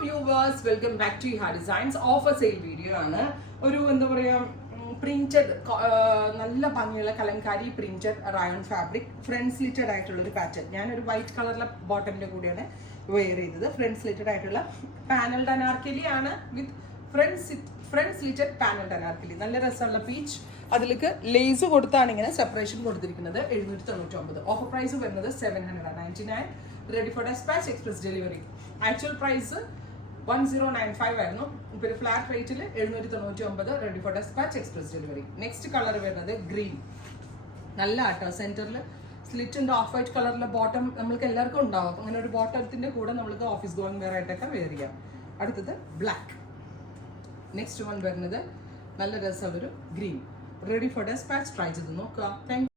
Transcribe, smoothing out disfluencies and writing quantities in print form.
viewers, welcome back to Iha Designs. Offer sale video ആണ്. ഒരു എന്താ പറയാ പ്രിന്റഡ് നല്ല ഭംഗിയുള്ള kalamkari printed rayon fabric front slitted ആയിട്ടുള്ള ഒരു പാറ്റേൺ. ഞാനൊരു വൈറ്റ് കളറിലെ ബോട്ടമിന്റെ കൂടെയാണ് വെയർ ചെയ്തത്. ഫ്രണ്ട് സ്ലിറ്റഡ് ആയിട്ടുള്ള പാനൽഡ് അനാർക്കലി ആണ് വിത്ത് ഫ്രണ്ട് സ്ലിറ്റഡ് പാനൽഡ് അനാർക്കലി. നല്ല രസമുള്ള പീച്ച്. അതിലേക്ക് ലേസ് കൊടുത്താണ് ഇങ്ങനെ സെപ്പറേഷൻ കൊടുത്തിരിക്കുന്നത്. 799. ഓഫർ പ്രൈസ് വരുന്നത് 799. Ready for dispatch, express delivery. Actual price 1095 ആയിരുന്നു. ഇപ്പോൾ ഫ്ലാറ്റ് റേറ്റിൽ 799. Ready for dispatch, express delivery. Next colour വരുന്നത് ഗ്രീൻ. നല്ല ആട്ടോ. സെന്ററിൽ സ്ലിറ്റിന്റെ ഓഫ് വൈറ്റ് കളറിലെ ബോട്ടം നമ്മൾക്ക് എല്ലാവർക്കും ഉണ്ടാവും. അങ്ങനെ ഒരു ബോട്ടത്തിന്റെ കൂടെ നമ്മൾക്ക് ഓഫീസ് ഗോയിങ് വെയർ ആയിട്ടൊക്കെ വെയർ ചെയ്യാം. അടുത്തത് ബ്ലാക്ക്. നെക്സ്റ്റ് വൺ വരുന്നത് നല്ല രസമുള്ളൊരു green. Ready for dispatch. Try ചെയ്ത് നോക്കുക. താങ്ക്